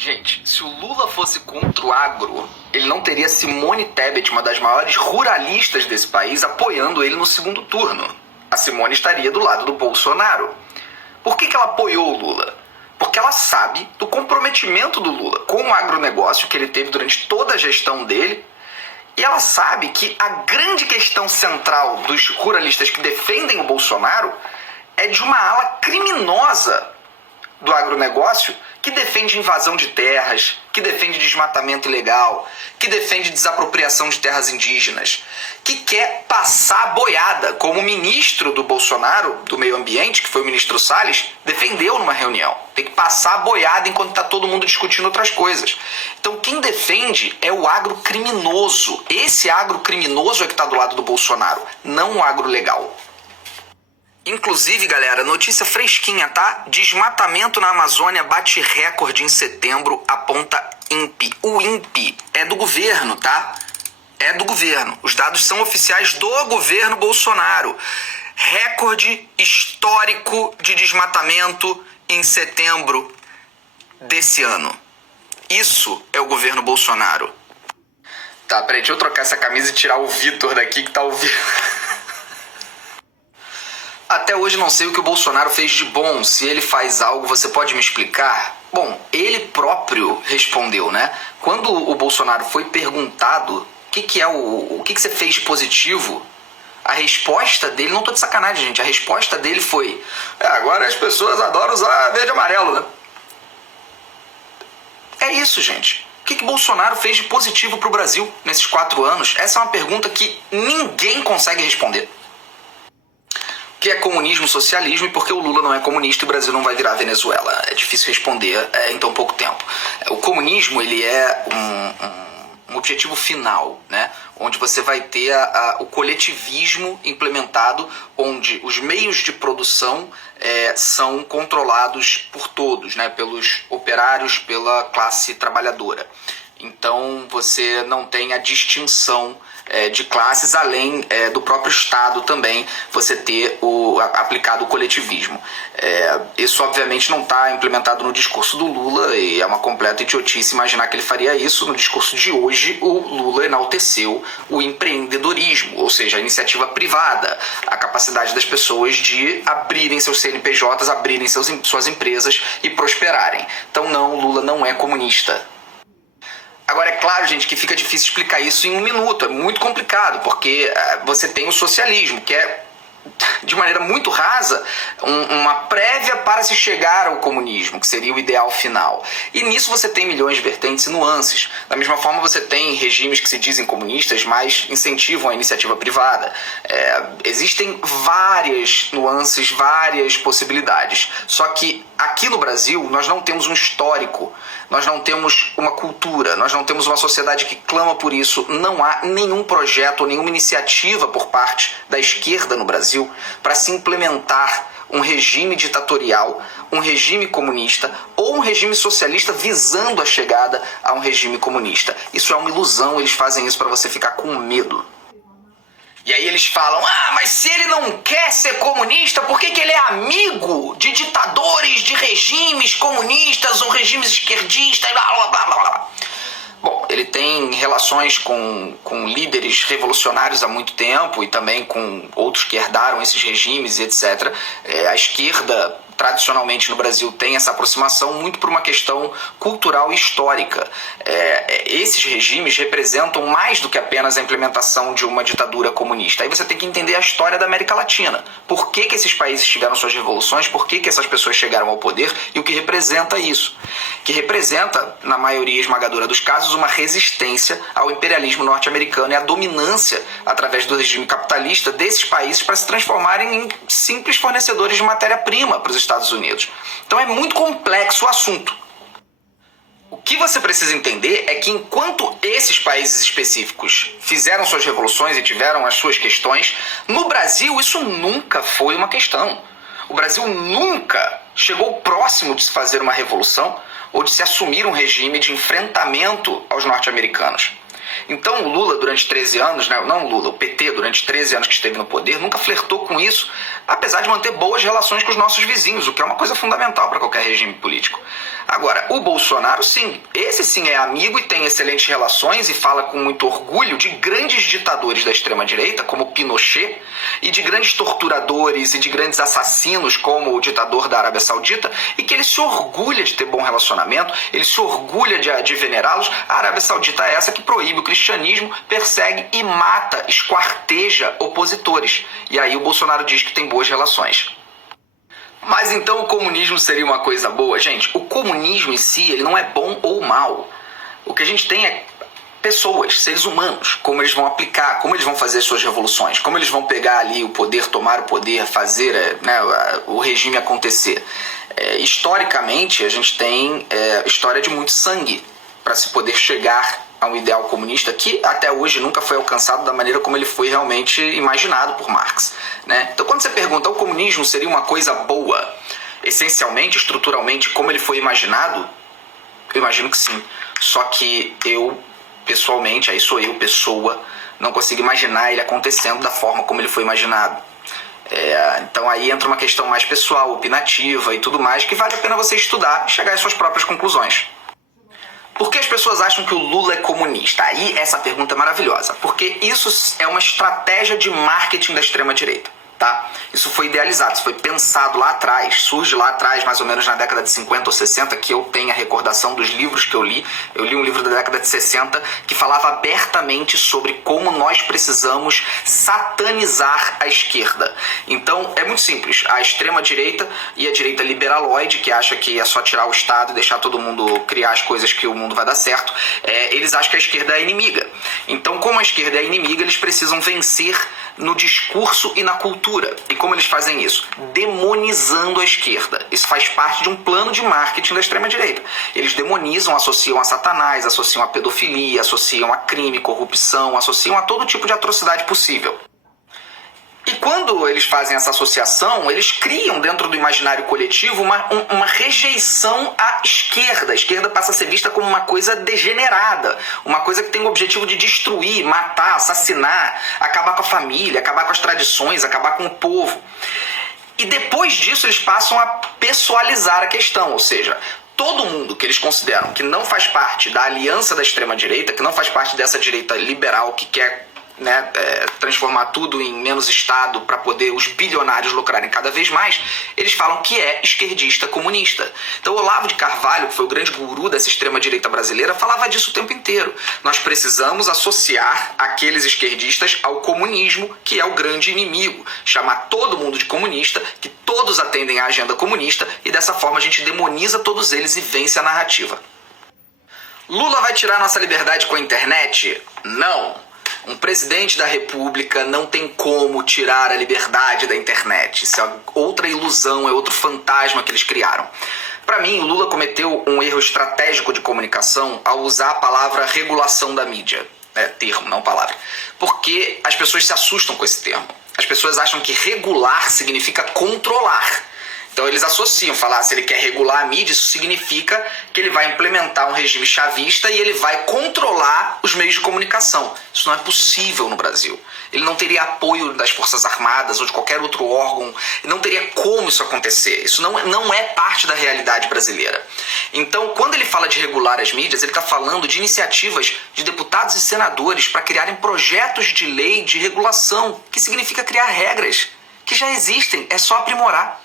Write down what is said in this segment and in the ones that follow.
Gente, se o Lula fosse contra o agro, ele não teria Simone Tebet, uma das maiores ruralistas desse país, apoiando ele no segundo turno. A Simone estaria do lado do Bolsonaro. Por que ela apoiou o Lula? Porque ela sabe do comprometimento do Lula com o agronegócio que ele teve durante toda a gestão dele. E ela sabe que a grande questão central dos ruralistas que defendem o Bolsonaro é de uma ala criminosa do agronegócio que defende invasão de terras, que defende desmatamento ilegal, que defende desapropriação de terras indígenas, que quer passar boiada, como o ministro do Bolsonaro, do meio ambiente, que foi o ministro Salles, defendeu numa reunião. Tem que passar a boiada enquanto está todo mundo discutindo outras coisas. Então quem defende é o agro criminoso. Esse agro criminoso é que está do lado do Bolsonaro, não o agro legal. Inclusive, galera, notícia fresquinha, tá? Desmatamento na Amazônia bate recorde em setembro, aponta INPE. O INPE é do governo, tá? É do governo. Os dados são oficiais do governo Bolsonaro. Recorde histórico de desmatamento em setembro desse ano. Isso é o governo Bolsonaro. Tá, peraí, deixa eu trocar essa camisa e tirar o Vitor daqui que tá ouvindo. Até hoje não sei o que o Bolsonaro fez de bom. Se ele faz algo, você pode me explicar? Bom, ele próprio respondeu, né? Quando o Bolsonaro foi perguntado o que você fez de positivo, a resposta dele, não tô de sacanagem, gente, a resposta dele foi: agora as pessoas adoram usar verde e amarelo, né? É isso, gente. O que Bolsonaro fez de positivo pro Brasil nesses 4 anos? Essa é uma pergunta que ninguém consegue responder. Que é comunismo, socialismo, e porque o Lula não é comunista, o Brasil não vai virar Venezuela. É difícil responder em tão pouco tempo. O comunismo, ele é um objetivo final, né? Onde você vai ter o coletivismo implementado, onde os meios de produção são controlados por todos, né? Pelos operários, pela classe trabalhadora. Então você não tem a distinção de classes, além do próprio Estado também você ter aplicado o coletivismo. Isso obviamente não está implementado no discurso do Lula, e é uma completa idiotice imaginar que ele faria isso. No discurso de hoje, o Lula enalteceu o empreendedorismo, ou seja, a iniciativa privada, a capacidade das pessoas de abrirem seus CNPJs, abrirem suas empresas e prosperarem. Então não, o Lula não é comunista. Agora, é claro, gente, que fica difícil explicar isso em 1 minuto. É muito complicado, porque você tem o socialismo, que é, de maneira muito rasa, uma prévia para se chegar ao comunismo, que seria o ideal final. E nisso você tem milhões de vertentes e nuances. Da mesma forma, você tem regimes que se dizem comunistas, mas incentivam a iniciativa privada. Existem várias nuances, várias possibilidades. Só que aqui no Brasil, nós não temos um histórico, nós não temos uma cultura, nós não temos uma sociedade que clama por isso. Não há nenhum projeto ou nenhuma iniciativa por parte da esquerda no Brasil para se implementar um regime ditatorial, um regime comunista ou um regime socialista visando a chegada a um regime comunista. Isso é uma ilusão, eles fazem isso para você ficar com medo. E aí eles falam: mas se ele não quer ser comunista, por que ele é amigo de ditadores, de regimes comunistas ou regimes esquerdistas, blá blá blá blá blá. Bom, ele tem relações com líderes revolucionários há muito tempo e também com outros que herdaram esses regimes, etc. A esquerda, tradicionalmente no Brasil, tem essa aproximação muito por uma questão cultural e histórica. Esses regimes representam mais do que apenas a implementação de uma ditadura comunista. Aí você tem que entender a história da América Latina. Por que esses países tiveram suas revoluções, por que essas pessoas chegaram ao poder e o que representa isso. Que representa, na maioria esmagadora dos casos, uma resistência ao imperialismo norte-americano e à dominância, através do regime capitalista, desses países para se transformarem em simples fornecedores de matéria-prima para os Estados Unidos. Então é muito complexo o assunto. O que você precisa entender é que enquanto esses países específicos fizeram suas revoluções e tiveram as suas questões, no Brasil isso nunca foi uma questão. O Brasil nunca chegou próximo de se fazer uma revolução ou de se assumir um regime de enfrentamento aos norte-americanos. Então o Lula durante 13 anos, né, não o Lula, o PT durante 13 anos que esteve no poder, nunca flertou com isso, apesar de manter boas relações com os nossos vizinhos, o que é uma coisa fundamental para qualquer regime político. Agora, o Bolsonaro, sim, esse sim é amigo e tem excelentes relações e fala com muito orgulho de grandes ditadores da extrema-direita, como Pinochet, e de grandes torturadores e de grandes assassinos, como o ditador da Arábia Saudita, e que ele se orgulha de ter bom relacionamento, ele se orgulha de venerá-los. A Arábia Saudita é essa que proíbe o cristianismo, persegue e mata, esquarteja opositores. E aí o Bolsonaro diz que tem boas relações. Mas então o comunismo seria uma coisa boa? Gente, o comunismo em si, ele não é bom ou mal. O que a gente tem é pessoas, seres humanos, como eles vão aplicar, como eles vão fazer as suas revoluções, como eles vão pegar ali o poder, tomar o poder, fazer, né, o regime acontecer. Historicamente, a gente tem história de muito sangue para se poder chegar a um ideal comunista que até hoje nunca foi alcançado da maneira como ele foi realmente imaginado por Marx, né? Então quando você pergunta, o comunismo seria uma coisa boa, essencialmente, estruturalmente, como ele foi imaginado? Eu imagino que sim. Só que eu, pessoalmente, aí sou eu, pessoa, não consigo imaginar ele acontecendo da forma como ele foi imaginado. Então aí entra uma questão mais pessoal, opinativa e tudo mais, que vale a pena você estudar e chegar às suas próprias conclusões. Por que as pessoas acham que o Lula é comunista? Aí essa pergunta é maravilhosa, porque isso é uma estratégia de marketing da extrema-direita, tá? Isso foi idealizado, isso foi pensado lá atrás, surge lá atrás, mais ou menos na década de 50 ou 60, que eu tenho a recordação dos livros que eu li. Eu li um livro da década de 60 que falava abertamente sobre como nós precisamos satanizar a esquerda. Então, é muito simples. A extrema-direita e a direita liberaloide, que acha que é só tirar o Estado e deixar todo mundo criar as coisas que o mundo vai dar certo, eles acham que a esquerda é inimiga. Então, como a esquerda é inimiga, eles precisam vencer no discurso e na cultura. E como eles fazem isso? Demonizando a esquerda. Isso faz parte de um plano de marketing da extrema-direita. Eles demonizam, associam a Satanás, associam a pedofilia, associam a crime, corrupção, associam a todo tipo de atrocidade possível. E quando eles fazem essa associação, eles criam dentro do imaginário coletivo uma rejeição à esquerda. A esquerda passa a ser vista como uma coisa degenerada, uma coisa que tem o objetivo de destruir, matar, assassinar, acabar com a família, acabar com as tradições, acabar com o povo. E depois disso eles passam a pessoalizar a questão, ou seja, todo mundo que eles consideram que não faz parte da aliança da extrema-direita, que não faz parte dessa direita liberal que quer transformar tudo em menos Estado para poder os bilionários lucrarem cada vez mais, eles falam que é esquerdista comunista. Então Olavo de Carvalho, que foi o grande guru dessa extrema-direita brasileira, falava disso o tempo inteiro. Nós precisamos associar aqueles esquerdistas ao comunismo, que é o grande inimigo. Chamar todo mundo de comunista, que todos atendem à agenda comunista, e dessa forma a gente demoniza todos eles e vence a narrativa. Lula vai tirar nossa liberdade com a internet? Não. Um presidente da República não tem como tirar a liberdade da internet. Isso é outra ilusão, é outro fantasma que eles criaram. Para mim, o Lula cometeu um erro estratégico de comunicação ao usar a palavra regulação da mídia. Termo, não palavra. Porque as pessoas se assustam com esse termo. As pessoas acham que regular significa controlar. Então eles associam, falar se ele quer regular a mídia, isso significa que ele vai implementar um regime chavista e ele vai controlar os meios de comunicação. Isso não é possível no Brasil. Ele não teria apoio das Forças Armadas ou de qualquer outro órgão, não teria como isso acontecer. Isso não é parte da realidade brasileira. Então, quando ele fala de regular as mídias, ele está falando de iniciativas de deputados e senadores para criarem projetos de lei de regulação, que significa criar regras que já existem, é só aprimorar.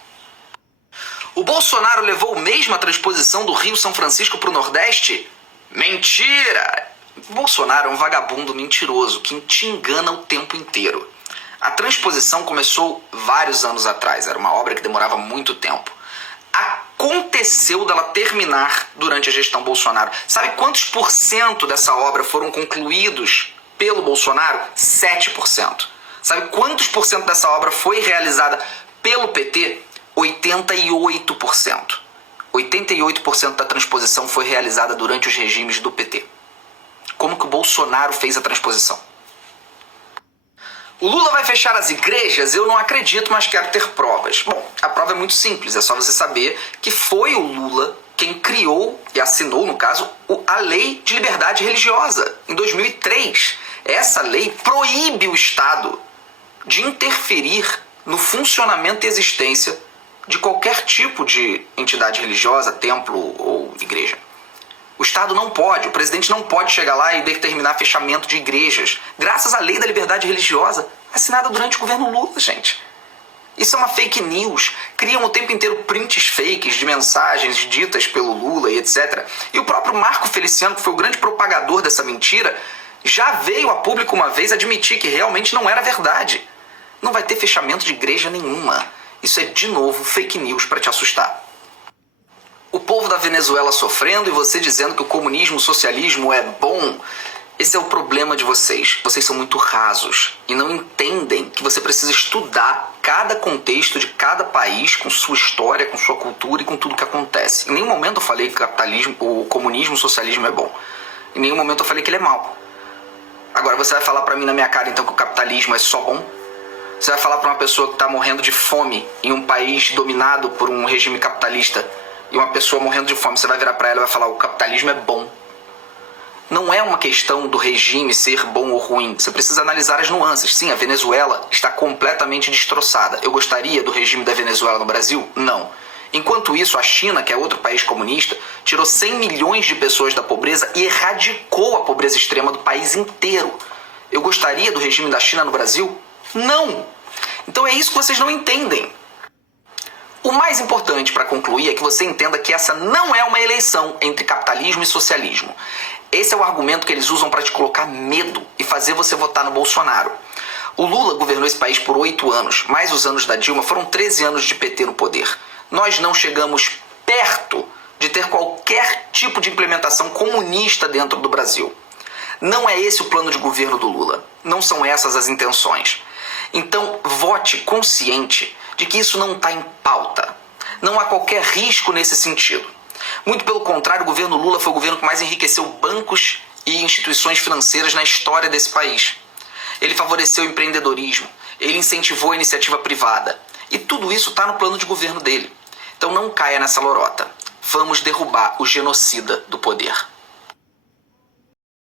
O Bolsonaro levou mesmo a transposição do Rio São Francisco para o Nordeste? Mentira! O Bolsonaro é um vagabundo mentiroso que te engana o tempo inteiro. A transposição começou vários anos atrás, era uma obra que demorava muito tempo. Aconteceu dela terminar durante a gestão Bolsonaro. Sabe quantos % dessa obra foram concluídos pelo Bolsonaro? 7%. Sabe quantos % dessa obra foi realizada pelo PT? 88%. 88% da transposição foi realizada durante os regimes do PT. Como que o Bolsonaro fez a transposição? O Lula vai fechar as igrejas? Eu não acredito, mas quero ter provas. Bom, a prova é muito simples, é só você saber que foi o Lula quem criou e assinou, no caso, a Lei de Liberdade Religiosa, em 2003. Essa lei proíbe o Estado de interferir no funcionamento e existência de qualquer tipo de entidade religiosa, templo ou igreja. O Estado não pode, o presidente não pode chegar lá e determinar fechamento de igrejas, graças à lei da liberdade religiosa, assinada durante o governo Lula, gente. Isso é uma fake news. Criam o tempo inteiro prints fakes de mensagens ditas pelo Lula e etc. E o próprio Marco Feliciano, que foi o grande propagador dessa mentira, já veio a público uma vez admitir que realmente não era verdade. Não vai ter fechamento de igreja nenhuma. Isso é, de novo, fake news para te assustar. O povo da Venezuela sofrendo e você dizendo que o comunismo, o socialismo é bom. Esse é o problema de vocês. Vocês são muito rasos e não entendem que você precisa estudar cada contexto de cada país com sua história, com sua cultura e com tudo que acontece. Em nenhum momento eu falei que o comunismo, o socialismo é bom. Em nenhum momento eu falei que ele é mau. Agora você vai falar pra mim na minha cara então que o capitalismo é só bom? Você vai falar pra uma pessoa que tá morrendo de fome em um país dominado por um regime capitalista e uma pessoa morrendo de fome, você vai virar pra ela e vai falar o capitalismo é bom? Não é uma questão do regime ser bom ou ruim. Você precisa analisar as nuances. Sim, a Venezuela está completamente destroçada. Eu gostaria do regime da Venezuela no Brasil? Não. Enquanto isso, a China, que é outro país comunista, tirou 100 milhões de pessoas da pobreza e erradicou a pobreza extrema do país inteiro. Eu gostaria do regime da China no Brasil? Não. Então é isso que vocês não entendem. O mais importante para concluir é que você entenda que essa não é uma eleição entre capitalismo e socialismo. Esse é o argumento que eles usam para te colocar medo e fazer você votar no Bolsonaro. O Lula governou esse país por 8 anos, mais os anos da Dilma, foram 13 anos de PT no poder. Nós não chegamos perto de ter qualquer tipo de implementação comunista dentro do Brasil. Não é esse o plano de governo do Lula. Não são essas as intenções. Então, vote consciente de que isso não está em pauta. Não há qualquer risco nesse sentido. Muito pelo contrário, o governo Lula foi o governo que mais enriqueceu bancos e instituições financeiras na história desse país. Ele favoreceu o empreendedorismo, ele incentivou a iniciativa privada. E tudo isso está no plano de governo dele. Então não caia nessa lorota. Vamos derrubar o genocida do poder.